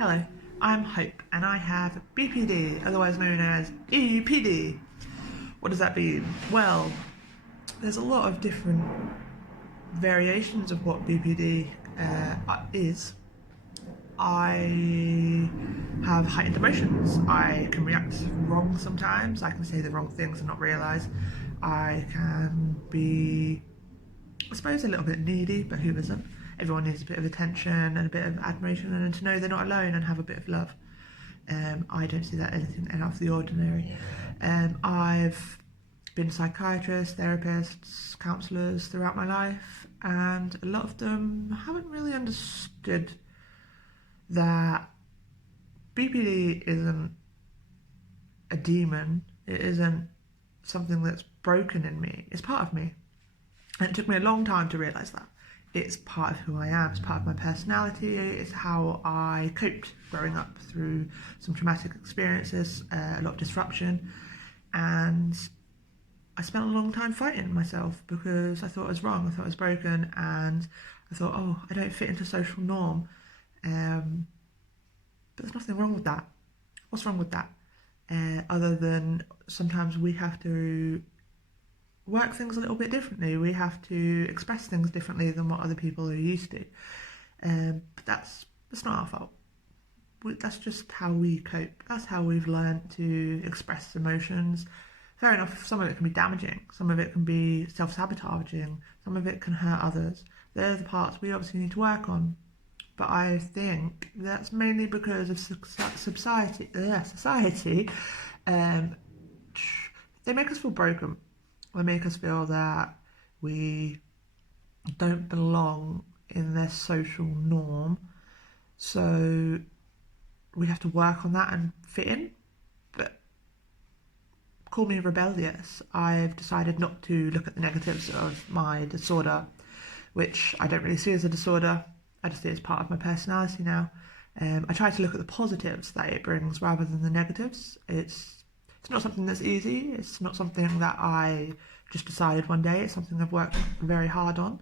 Hello, I'm Hope and I have BPD, otherwise known as EPD. What does that mean? Well, there's a lot of different variations of what BPD is. I have heightened emotions. I can react wrong sometimes. I can say the wrong things and not realise. I can be, I suppose, a little bit needy, but who isn't? Everyone needs a bit of attention and a bit of admiration and to know they're not alone and have a bit of love. I don't see that anything out of the ordinary. I've been psychiatrists, therapists, counsellors throughout my life, and a lot of them haven't really understood that BPD isn't a demon. It isn't something that's broken in me. It's part of me. And it took me a long time to realise that. It's part of who I am, it's part of my personality, it's how I coped growing up through some traumatic experiences, a lot of disruption, and I spent a long time fighting myself because I thought I was wrong, I thought I was broken, and I thought, oh, I don't fit into social norm. But there's nothing wrong with that. What's wrong with that? Other than sometimes we have to work things a little bit differently. We have to express things differently than what other people are used to. But that's not our fault. That's just how we cope. That's how we've learned to express emotions. Fair enough, some of it can be damaging. Some of it can be self-sabotaging. Some of it can hurt others. They're the parts we obviously need to work on. But I think that's mainly because of society. They make us feel broken. They make us feel that we don't belong in their social norm. So we have to work on that and fit in. But call me rebellious. I've decided not to look at the negatives of my disorder, which I don't really see as a disorder. I just see it as part of my personality now. I try to look at the positives that it brings rather than the negatives. It's not something that's easy. It's not something that I just decided one day. It's something I've worked very hard on.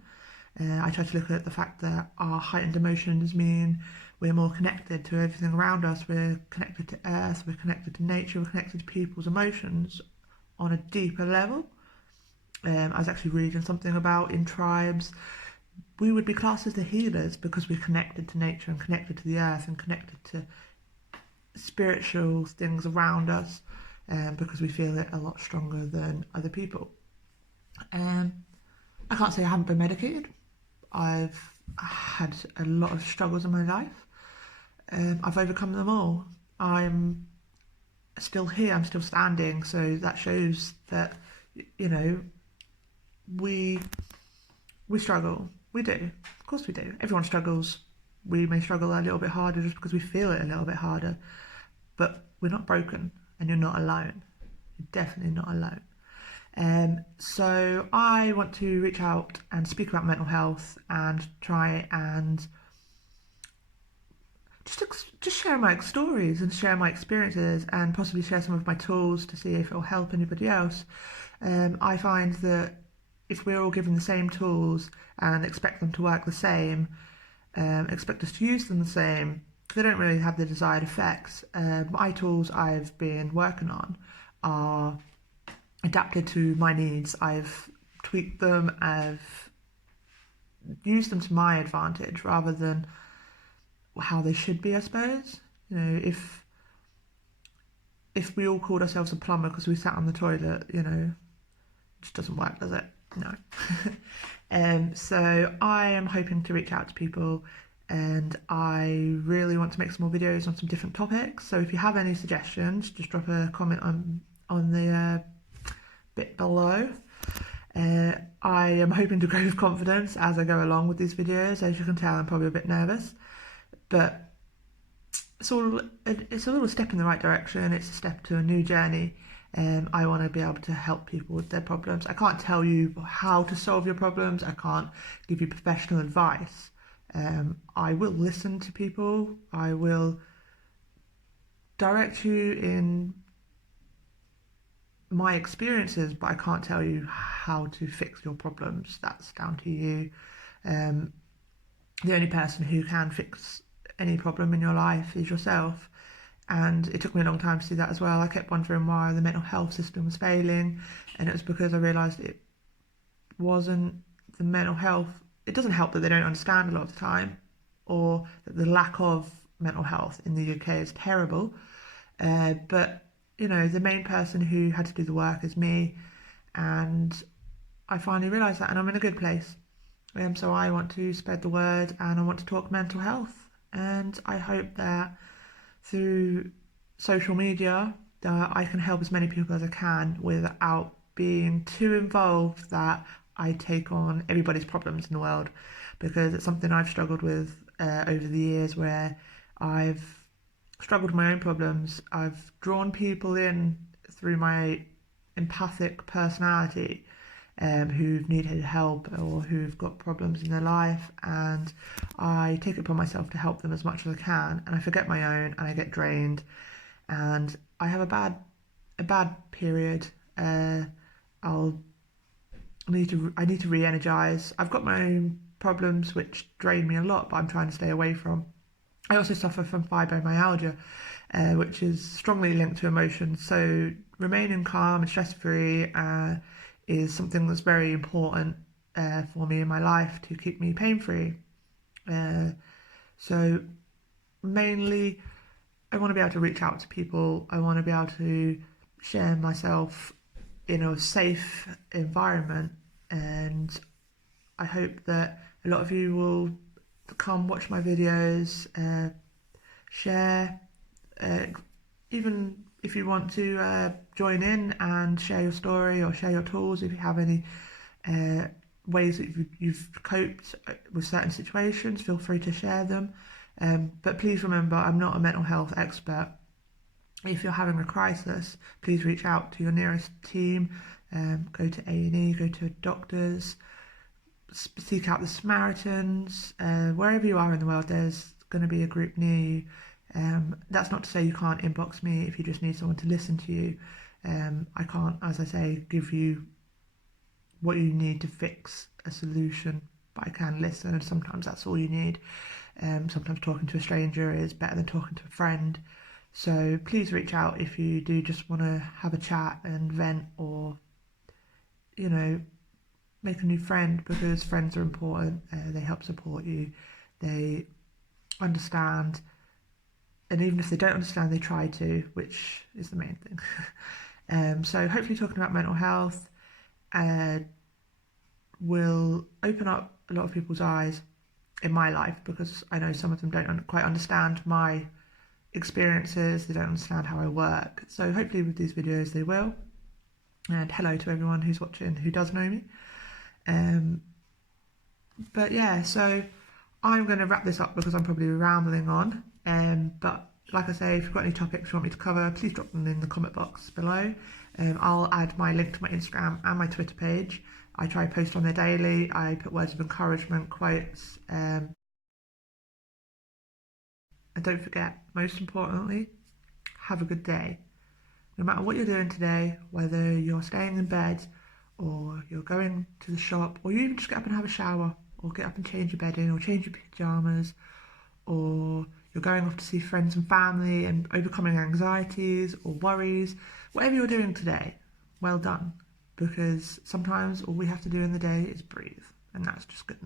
I try to look at the fact that our heightened emotions mean we're more connected to everything around us. We're connected to earth, we're connected to nature, we're connected to people's emotions on a deeper level. I was actually reading something about in tribes, we would be classed as the healers because we're connected to nature and connected to the earth and connected to spiritual things around us, because we feel it a lot stronger than other people. I can't say I haven't been medicated. I've had a lot of struggles in my life. I've overcome them all. I'm still here, I'm still standing, so that shows that, you know, we struggle. We do. Of course we do. Everyone struggles. We may struggle a little bit harder just because we feel it a little bit harder. But we're not broken and you're not alone. You're definitely not alone. So I want to reach out and speak about mental health and try and just share my stories and share my experiences and possibly share some of my tools to see if it will help anybody else. I find that if we're all given the same tools and expect them to work the same, expect us to use them the same, they don't really have the desired effects. My tools I've been working on are adapted to my needs. I've tweaked them, I've used them to my advantage rather than how they should be, I suppose. You know, if we all called ourselves a plumber because we sat on the toilet, you know, it just doesn't work, does it? No. So I am hoping to reach out to people, and I really want to make some more videos on some different topics. So if you have any suggestions, just drop a comment on the bit below. I am hoping to grow with confidence as I go along with these videos. As you can tell, I'm probably a bit nervous, but it's a little step in the right direction. It's a step to a new journey. I want to be able to help people with their problems. I can't tell you how to solve your problems. I can't give you professional advice. I will listen to people. I will direct you in my experiences, but I can't tell you how to fix your problems. That's down to you. The only person who can fix any problem in your life is yourself. And it took me a long time to see that as well. I kept wondering why the mental health system was failing, and it was because I realised it wasn't the mental health. It doesn't help that they don't understand a lot of the time, or that the lack of mental health in the UK is terrible. But the main person who had to do the work is me, and I finally realised that, and I'm in a good place. So I want to spread the word, and I want to talk mental health, and I hope that through social media that I can help as many people as I can without being too involved that I take on everybody's problems in the world, because it's something I've struggled with over the years, where I've struggled with my own problems. I've drawn people in through my empathic personality, who've needed help or who've got problems in their life, and I take it upon myself to help them as much as I can, and I forget my own, and I get drained, and I have a bad period. I need to re-energize. I've got my own problems which drain me a lot, but I'm trying to stay away from. I also suffer from fibromyalgia, which is strongly linked to emotions. So remaining calm and stress-free is something that's very important for me in my life to keep me pain-free. So mainly, I want to be able to reach out to people. I want to be able to share myself in a safe environment, and I hope that a lot of you will come watch my videos, share, even if you want to join in and share your story or share your tools. If you have any ways that you've coped with certain situations, feel free to share them. But please remember, I'm not a mental health expert. If you're having a crisis, please reach out to your nearest team, go to A&E, go to doctors, seek out the Samaritans. Wherever you are in the world, there's going to be a group near you. That's not to say you can't inbox me if you just need someone to listen to you. I can't, as I say, give you what you need to fix a solution, but I can listen, and sometimes that's all you need. Sometimes talking to a stranger is better than talking to a friend. So please reach out if you do just want to have a chat and vent, or make a new friend, because friends are important. They help support you, they understand, and even if they don't understand, they try to, which is the main thing. So hopefully talking about mental health will open up a lot of people's eyes in my life, because I know some of them don't quite understand my experiences, they don't understand how I work. So hopefully with these videos they will. And hello to everyone who's watching who does know me. But yeah, so I'm going to wrap this up because I'm probably rambling on. But like I say, if you've got any topics you want me to cover, please drop them in the comment box below. I'll add my link to my Instagram and my Twitter page. I try to post on there daily. I put words of encouragement, quotes. And don't forget, most importantly, have a good day. No matter what you're doing today, whether you're staying in bed or you're going to the shop, or you even just get up and have a shower, or get up and change your bedding, or change your pyjamas, or you're going off to see friends and family and overcoming anxieties or worries, whatever you're doing today, well done. Because sometimes all we have to do in the day is breathe, and that's just good.